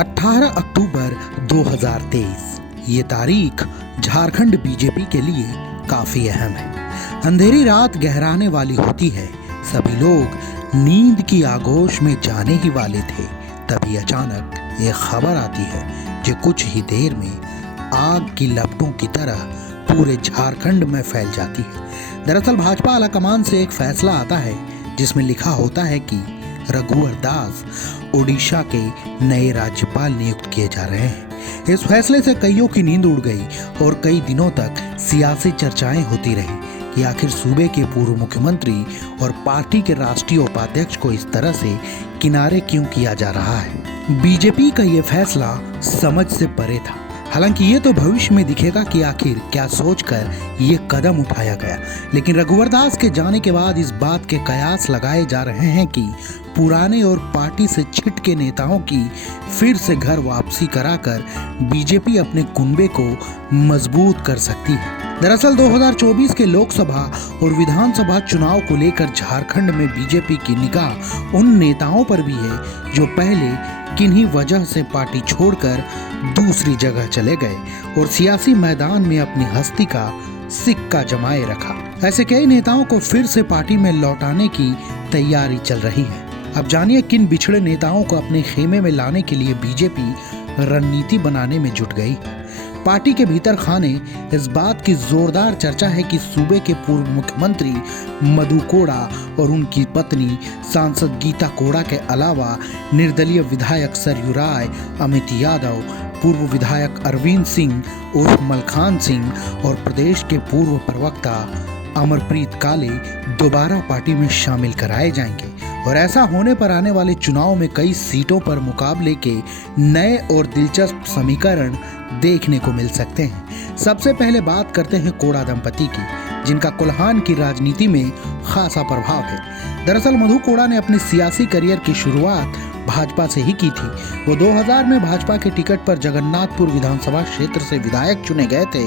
18 अक्टूबर 2023 ये तारीख झारखंड बीजेपी के लिए काफी अहम है। अंधेरी रात गहराने वाली होती है, सभी लोग नींद की आगोश में जाने ही वाले थे, तभी अचानक ये खबर आती है जो कुछ ही देर में आग की लपटों की तरह पूरे झारखंड में फैल जाती है। दरअसल भाजपा आलाकमान से एक फैसला आता है जिसमें लिखा होता है कि रघुवर दास ओडिशा के नए राज्यपाल नियुक्त किए जा रहे हैं। इस फैसले से कईयों की नींद उड़ गई और कई दिनों तक सियासी चर्चाएं होती रही कि आखिर सूबे के पूर्व मुख्यमंत्री और पार्टी के राष्ट्रीय उपाध्यक्ष को इस तरह से किनारे क्यों किया जा रहा है। बीजेपी का ये फैसला समझ से परे था। हालांकि ये तो भविष्य में दिखेगा कि आखिर क्या सोचकर ये कदम उठाया गया, लेकिन रघुवर दास के जाने के बाद इस बात के कयास लगाए जा रहे हैं कि पुराने और पार्टी से छिट के नेताओं की फिर से घर वापसी कराकर बीजेपी अपने कुनबे को मजबूत कर सकती है। दरअसल 2024 के लोकसभा और विधानसभा चुनाव को लेकर झारखंड में बीजेपी की निगाह उन नेताओं पर भी है जो पहले किन्हीं वजह से पार्टी छोड़कर दूसरी जगह चले गए और सियासी मैदान में अपनी हस्ती का सिक्का जमाए रखा। ऐसे कई नेताओं को फिर से पार्टी में लौटाने की तैयारी चल रही है। अब जानिए किन बिछड़े नेताओं को अपने खेमे में लाने के लिए बीजेपी रणनीति बनाने में जुट गई। पार्टी के भीतर खाने इस बात की जोरदार चर्चा है कि सूबे के पूर्व मुख्यमंत्री मधु कोड़ा और उनकी पत्नी सांसद गीता कोड़ा के अलावा निर्दलीय विधायक सरयू राय, अमित यादव, पूर्व विधायक अरविंद सिंह उर्फ मलखान सिंह और प्रदेश के पूर्व प्रवक्ता अमरप्रीत काले दोबारा पार्टी में शामिल कराए जाएंगे और ऐसा होने पर आने वाले चुनाव में कई सीटों पर मुकाबले के नए और दिलचस्प समीकरण देखने को मिल सकते हैं। सबसे पहले बात करते हैं कोड़ा दंपति की, जिनका कोल्हान की राजनीति में खासा प्रभाव है। दरअसल मधु कोड़ा ने अपने सियासी करियर की शुरुआत भाजपा से ही की थी। वो 2000 में भाजपा के टिकट पर जगन्नाथपुर विधानसभा क्षेत्र से विधायक चुने गए थे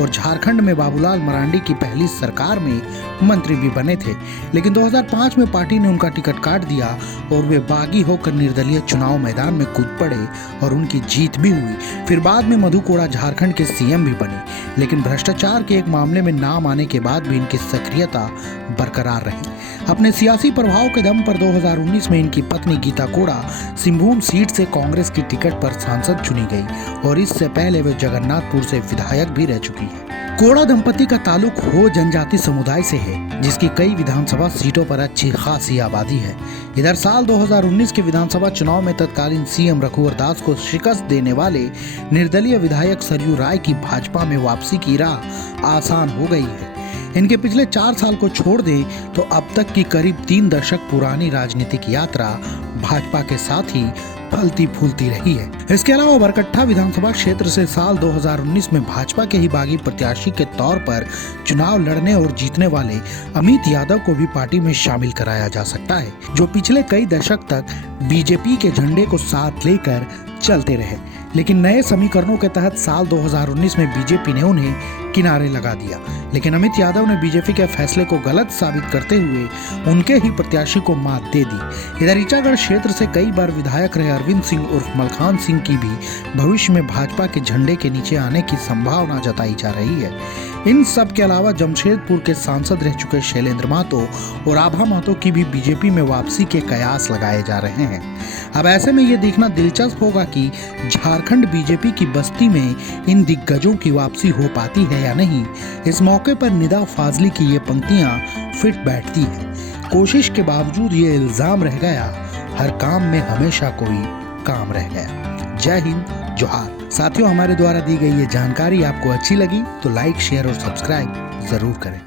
और झारखंड में बाबूलाल मरांडी की पहली सरकार में मंत्री भी बने थे, लेकिन 2005 में पार्टी ने उनका टिकट काट दिया और वे बागी होकर निर्दलीय चुनाव मैदान में कूद पड़े और उनकी जीत भी हुई। फिर बाद में मधु कोड़ा झारखंड के सीएम भी बने, लेकिन भ्रष्टाचार के एक मामले में नाम आने के बाद भी इनकी सक्रियता बरकरार रही। अपने सियासी प्रभाव के दम पर 2019 में इनकी पत्नी गीता कोड़ा सिंहभूम सीट से कांग्रेस की टिकट पर सांसद चुनी गई और इससे पहले वे जगन्नाथपुर से विधायक भी रह चुकी हैं। कोड़ा दंपति का ताल्लुक हो जनजाति समुदाय से है, जिसकी कई विधानसभा सीटों पर अच्छी खासी आबादी है। इधर साल 2019 के विधानसभा चुनाव में तत्कालीन सीएम रघुवर दास को शिकस्त देने वाले निर्दलीय विधायक सरयू राय की भाजपा में वापसी की राह आसान हो गई है। इनके पिछले 4 साल को छोड़ दें तो अब तक की करीब 3 दशक पुरानी राजनीतिक यात्रा भाजपा के साथ ही फलती फूलती रही है। इसके अलावा बरकट्ठा विधानसभा क्षेत्र से साल 2019 में भाजपा के ही बागी प्रत्याशी के तौर पर चुनाव लड़ने और जीतने वाले अमित यादव को भी पार्टी में शामिल कराया जा सकता है, जो पिछले कई दशक तक बीजेपी के झंडे को साथ लेकर चलते रहे, लेकिन नए समीकरणों के तहत साल 2019 में बीजेपी ने उन्हें किनारे लगा दिया। लेकिन अमित यादव ने बीजेपी के फैसले को गलत साबित करते हुए उनके ही प्रत्याशी को मात दे दी। इधर ईचागढ़ क्षेत्र से कई बार विधायक रहे अरविंद सिंह उर्फ मलखान सिंह की भी भविष्य में भाजपा के झंडे के नीचे आने की संभावना जताई जा रही है। इन सब के अलावा जमशेदपुर के सांसद रह चुके शैलेंद्र महतो और आभा महतो की भी बीजेपी में वापसी के कयास लगाए जा रहे हैं। अब ऐसे में ये देखना दिलचस्प होगा कि झारखंड बीजेपी की बस्ती में इन दिग्गजों की वापसी हो पाती है या नहीं। इस मौके पर निदा फाजली की ये पंक्तियां फिट बैठती हैं। कोशिश के बावजूद ये इल्जाम रह गया, हर काम में हमेशा कोई काम रह गया। जय हिंद, जोहार। साथियों, हमारे द्वारा दी गई ये जानकारी आपको अच्छी लगी तो लाइक, शेयर और सब्सक्राइब जरूर करें।